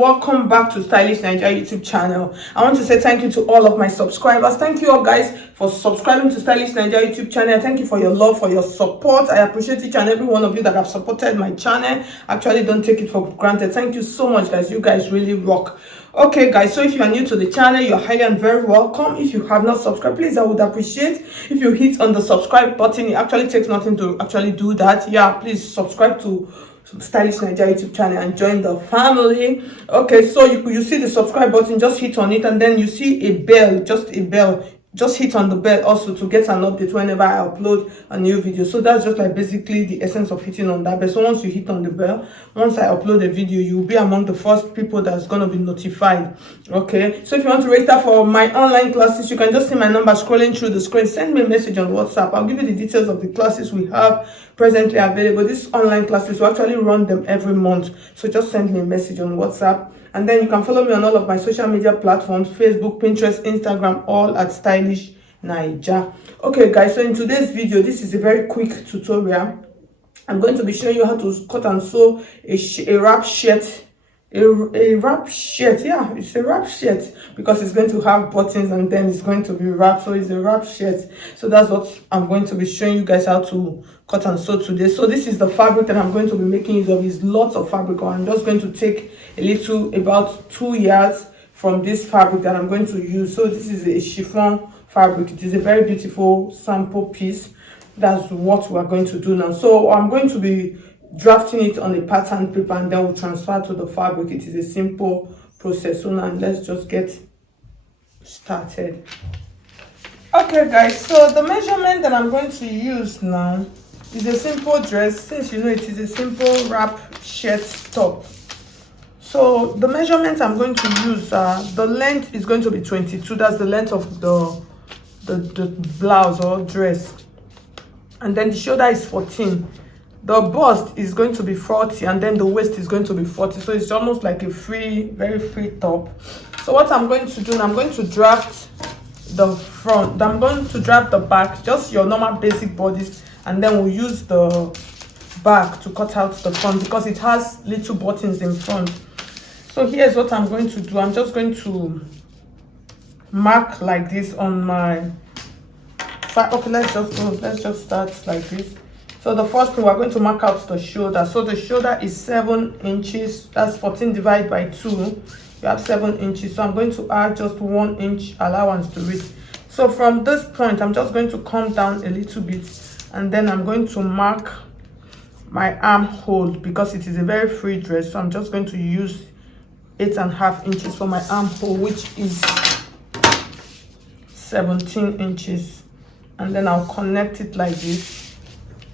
welcome back to Stylish Nigeria YouTube channel. I want to say thank you to all of my subscribers. Thank you all guys for subscribing to Stylish Nigeria YouTube channel. Thank you for your love, for your support. I appreciate each and every one of you that have supported my channel. Actually, don't take it for granted. Thank you so much guys. You guys really rock. Okay guys, so if you are new to the channel, you're highly and very welcome. If you have not subscribed, please, I would appreciate if you hit on the subscribe button. It actually takes nothing to actually do that. Yeah, please subscribe to Stylish Nigeria YouTube channel and join the family. Okay, so you see the subscribe button, just hit on it, and then you see a bell, just hit on the bell also to get an update whenever I upload a new video. So that's just like basically the essence of hitting on that bell. So once you hit on the bell, once I upload a video, you'll be among the first people that's going to be notified. Okay, so if you want to register for my online classes, you can just see my number scrolling through the screen. Send me a message on WhatsApp. I'll give you the details of the classes we have presently available. These online classes, we actually run them every month, so just send me a message on WhatsApp. And then you can follow me on all of my social media platforms: Facebook, Pinterest, Instagram, all at Stylish Naija. Okay guys, so in today's video, this is a very quick tutorial. I'm going to be showing you how to cut and sew a wrap shirt. A wrap shirt, yeah, it's a wrap shirt because it's going to have buttons and then it's going to be wrapped. So it's a wrap shirt. So that's what I'm going to be showing you guys how to cut and sew today. So this is the fabric that I'm going to be making use of. Is lots of fabric. I'm just going to take a little, about 2 yards from this fabric that I'm going to use. So this is a chiffon fabric. It is a very beautiful sample piece. That's what we're going to do now. So I'm going to be drafting it on a pattern paper and then we'll transfer to the fabric. It is a simple process. So now let's just get started. Okay guys, so the measurement that I'm going to use now is a simple dress. Since you know it is a simple wrap shirt top, so the measurement I'm going to use, the length is going to be 22. That's the length of the blouse or dress, and then the shoulder is 14. The bust is going to be 40, and then the waist is going to be 40. So it's almost like a very free top. So what I'm going to do now, I'm going to draft the front, I'm going to draft the back, just your normal basic bodice, and then we'll use the back to cut out the front because it has little buttons in front. So here's what I'm going to do. I'm just going to mark like this on my side. Okay, let's just start like this. So the first thing, we're going to mark out the shoulder. So the shoulder is 7 inches. That's 14 divided by 2. You have 7 inches. So I'm going to add just 1 inch allowance to it. So from this point, I'm just going to come down a little bit, and then I'm going to mark my armhole because it is a very free dress. So I'm just going to use 8.5 inches for my armhole, which is 17 inches. And then I'll connect it like this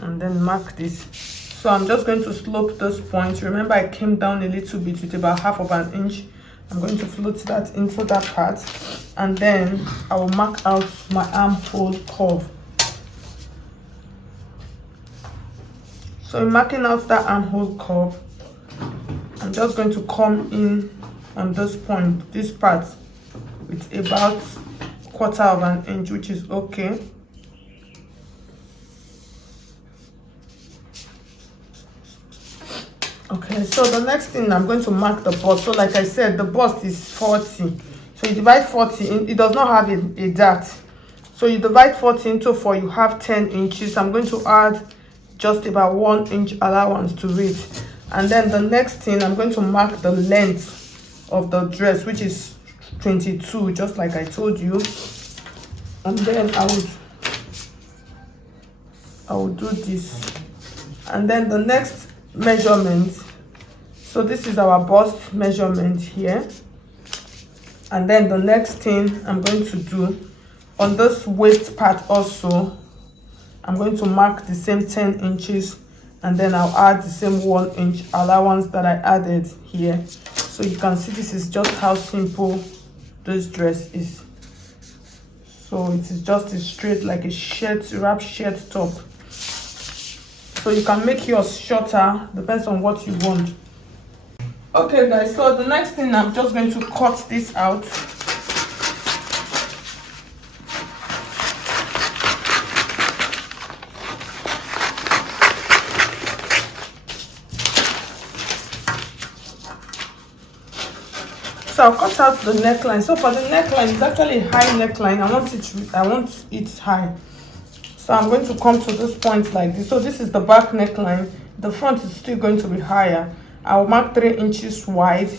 and then mark this. So I'm just going to slope this point. Remember, I came down a little bit with about half of an inch. I'm going to float that into that part, and then I will mark out my armhole curve. So in marking out that armhole curve, I'm just going to come in on this point, this part, with about 1/4 of an inch, which is okay. Okay, so the next thing, I'm going to mark the bust. So like I said, the bust is 40. So you divide 40 in, it does not have a dart. So you divide 40 into 4, you have 10 inches. I'm going to add just about 1 inch allowance to it. And then the next thing, I'm going to mark the length of the dress, which is 22, just like I told you. And then I will do this. And then the next measurement, so this is our bust measurement here. And then the next thing I'm going to do on this waist part also, I'm going to mark the same 10 inches, and then I'll add the same 1 inch allowance that I added here. So you can see this is just how simple this dress is. So it is just a straight, like a shirt, wrap shirt top. So you can make yours shorter, depends on what you want. Okay guys, so the next thing, I'm just going to cut this out. So I'll cut out the neckline. So for the neckline, it's actually a high neckline. I want it high. So I'm going to come to this point like this. So this is the back neckline. The front is still going to be higher. I'll mark 3 inches wide,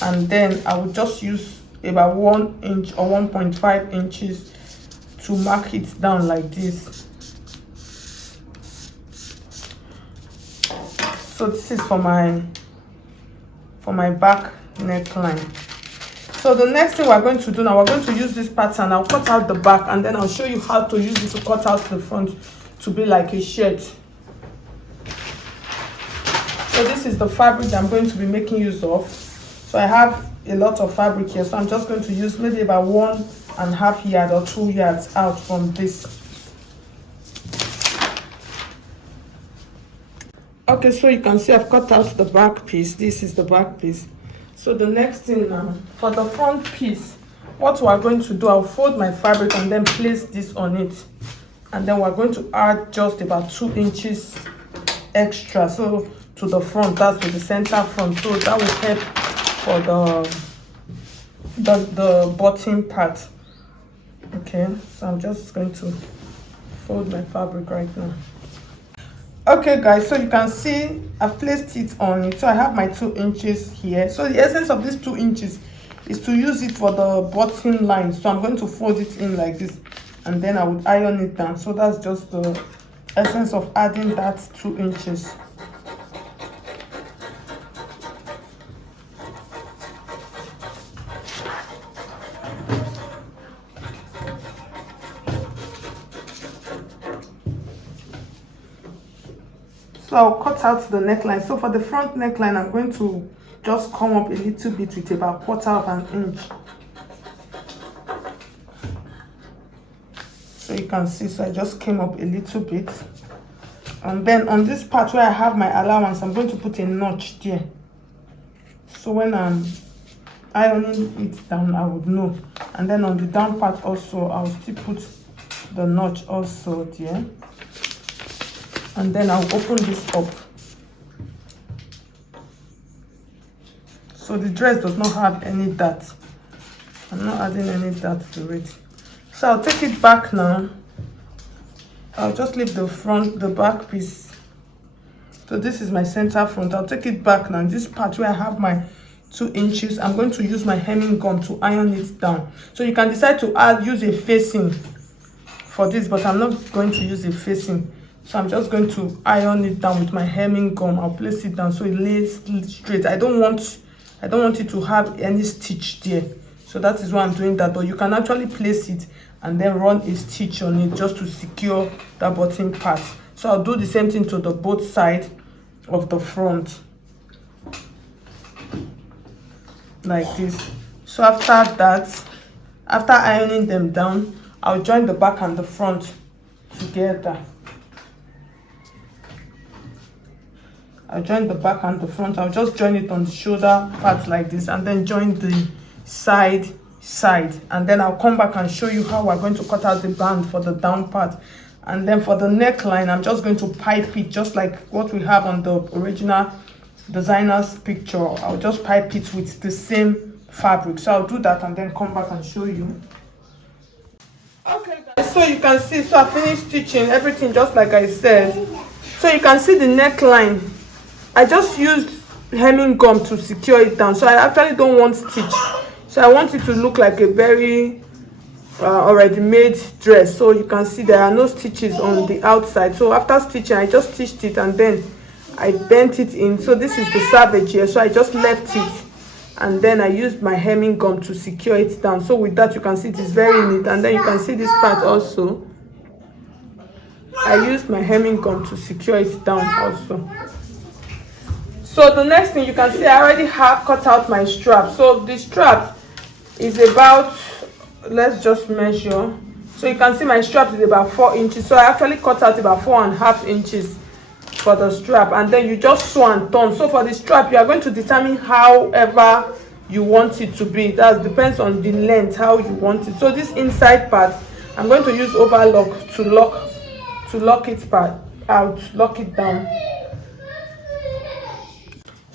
and then I will just use about 1 inch or 1.5 inches to mark it down like this. So this is for my back neckline. So the next thing we're going to do now, we're going to use this pattern. I'll cut out the back, and then I'll show you how to use it to cut out the front to be like a shirt. So this is the fabric that I'm going to be making use of. So I have a lot of fabric here, so I'm just going to use maybe about 1.5 yards or 2 yards out from this. Okay, so you can see I've cut out the back piece. This is the back piece. So the next thing now, for the front piece, what we're going to do, I'll fold my fabric and then place this on it. And then we're going to add just about 2 inches extra, so to the front, that's to the center front. So that will help for the bottom part. Okay, so I'm just going to fold my fabric right now. Okay guys, so you can see I've placed it on it. So I have my 2 inches here. So the essence of these 2 inches is to use it for the bottom line. So I'm going to fold it in like this, and then I would iron it down. So that's just the essence of adding that 2 inches. So I'll cut out the neckline. So for the front neckline, I'm going to just come up a little bit with about 1/4 inch. So you can see, so I just came up a little bit. And then on this part where I have my allowance, I'm going to put a notch there. So when I'm ironing it down, I would know. And then on the down part also, I'll still put the notch also there. And then I'll open this up. So the dress does not have any dart. I'm not adding any dart to it. So I'll take it back now. I'll just leave the back piece. So this is my center front. I'll take it back now. This part where I have my 2 inches, I'm going to use my hemming gum to iron it down. So you can decide to use a facing for this, but I'm not going to use a facing. So I'm just going to iron it down with my hemming gum. I'll place it down so it lays straight. I don't want it to have any stitch there. So that is why I'm doing that. Or you can actually place it and then run a stitch on it just to secure that bottom part. So I'll do the same thing to the both sides of the front. Like this. So after that, after ironing them down, I'll join the back and the front together. I'll join the back and the front. I'll just join it on the shoulder part like this, and then join the side, and then I'll come back and show you how we're going to cut out the band for the down part. And then for the neckline, I'm just going to pipe it just like what we have on the original designer's picture. I'll just pipe it with the same fabric. So I'll do that and then come back and show you. Okay guys, so you can see, so I finished stitching everything just like I said. So you can see the neckline. I just used hemming gum to secure it down. So I actually don't want stitch. So I want it to look like a very already made dress. So you can see there are no stitches on the outside. So after stitching, I just stitched it and then I bent it in. So this is the savage here. So I just left it and then I used my hemming gum to secure it down. So with that, you can see it is very neat. And then you can see this part also. I used my hemming gum to secure it down also. So the next thing you can see, I already have cut out my strap. So the strap is about, let's just measure. So you can see my strap is about 4 inches. So I actually cut out about 4.5 inches for the strap, and then you just sew and turn. So for the strap, you are going to determine however you want it to be. That depends on the length, how you want it. So this inside part, I'm going to use overlock to lock it part out, lock it down.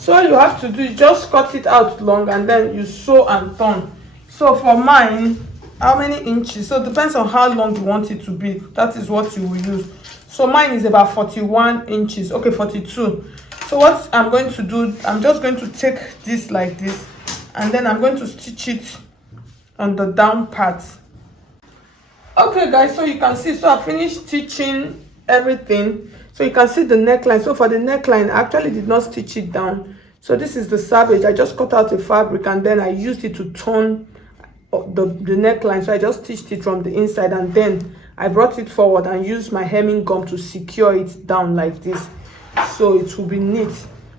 So all you have to do is just cut it out long and then you sew and turn. So for mine, how many inches? So it depends on how long you want it to be. That is what you will use. So mine is about 41 inches. Okay, 42. So what I'm going to do, I'm just going to take this like this, and then I'm going to stitch it on the down part. Okay guys, so you can see, so I finished stitching everything. So you can see the neckline. So for the neckline, I actually did not stitch it down. So this is the savage. I just cut out a fabric and then I used it to turn the neckline. So I just stitched it from the inside and then I brought it forward and used my hemming gum to secure it down like this, so it will be neat.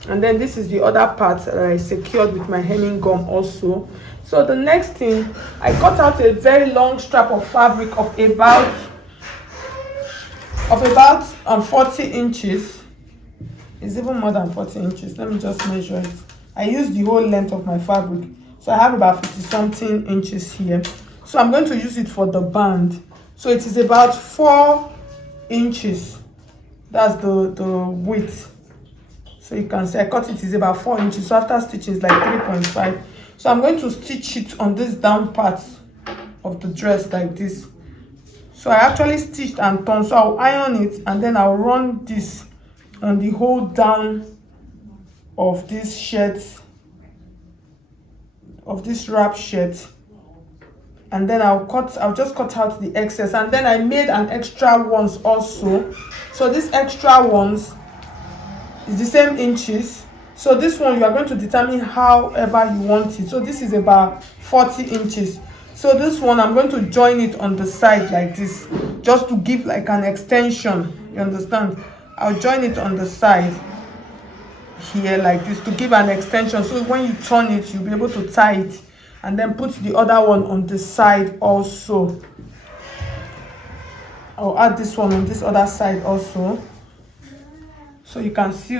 And then this is the other part that I secured with my hemming gum also. So the next thing, I cut out a very long strap of fabric of about 40 inches. It's even more than 40 inches. Let me just measure it. I used the whole length of my fabric, so I have about 50 something inches here. So I'm going to use it for the band. So it is about 4 inches. That's the width. So you can see I cut it is about 4 inches. So after stitching is like 3.5. So I'm going to stitch it on this down part of the dress like this. So I actually stitched and turned. So I'll iron it and then I'll run this on the whole down of this shirt, of this wrap shirt. And then I'll just cut out the excess, and then I made an extra ones also. So this extra ones is the same inches. So this one you are going to determine however you want it. So this is about 40 inches. So this one I'm going to join it on the side like this, just to give like an extension, you understand? I'll join it on the side here like this to give an extension, so when you turn it you'll be able to tie it, and then put the other one on the side also. I'll add this one on this other side also, so you can see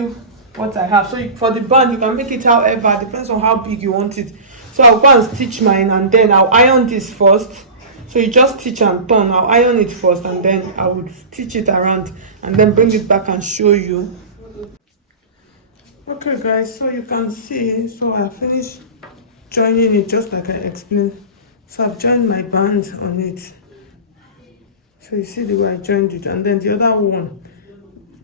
what I have. So for the band you can make it however, depends on how big you want it. So I'll go and stitch mine and then I'll iron this first. So you just stitch and turn. I'll iron it first and then I would stitch it around and then bring it back and show you. Okay guys, so you can see, so I finished joining it just like I explained. So I've joined my band on it. So you see the way I joined it, and then the other one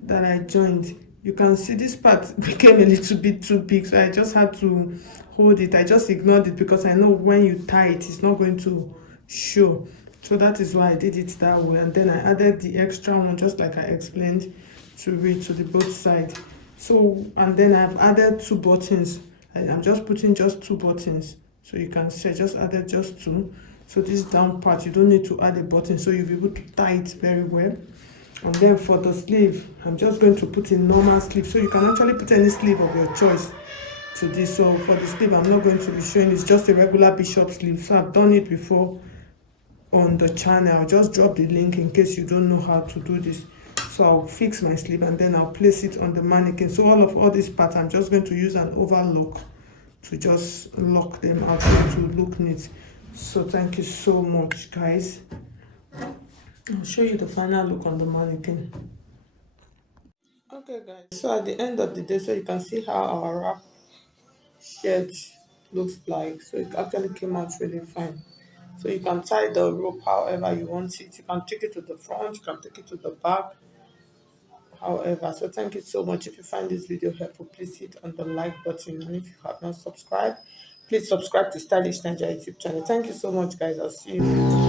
that I joined, you can see this part became a little bit too big, so I just had to hold it. I just ignored it because I know when you tie it, it's not going to show. So that is why I did it that way, and then I added the extra one just like I explained to the both sides. So and then I've added 2 buttons. I'm just putting just 2 buttons, so you can see I just added just 2. So this down part you don't need to add a button, so you'll be able to tie it very well. And then for the sleeve, I'm just going to put in normal sleeve, so you can actually put any sleeve of your choice to this. So for the sleeve I'm not going to be showing, it's just a regular bishop sleeve. So I've done it before on the channel. I'll just drop the link in case you don't know how to do this. So I'll fix my sleeve and then I'll place it on the mannequin. So all this part I'm just going to use an overlock to just lock them out to look neat. So thank you so much guys. I'll show you the final look on the mannequin. Okay guys, so at the end of the day, so you can see how our wrap shirt looks like. So it actually came out really fine. So you can tie the rope however you want it. You can take it to the front, you can take it to the back, however. So thank you so much. If you find this video helpful, please hit on the like button, and if you have not subscribed, please subscribe to Stylish Naija YouTube channel. Thank you so much guys. I'll see you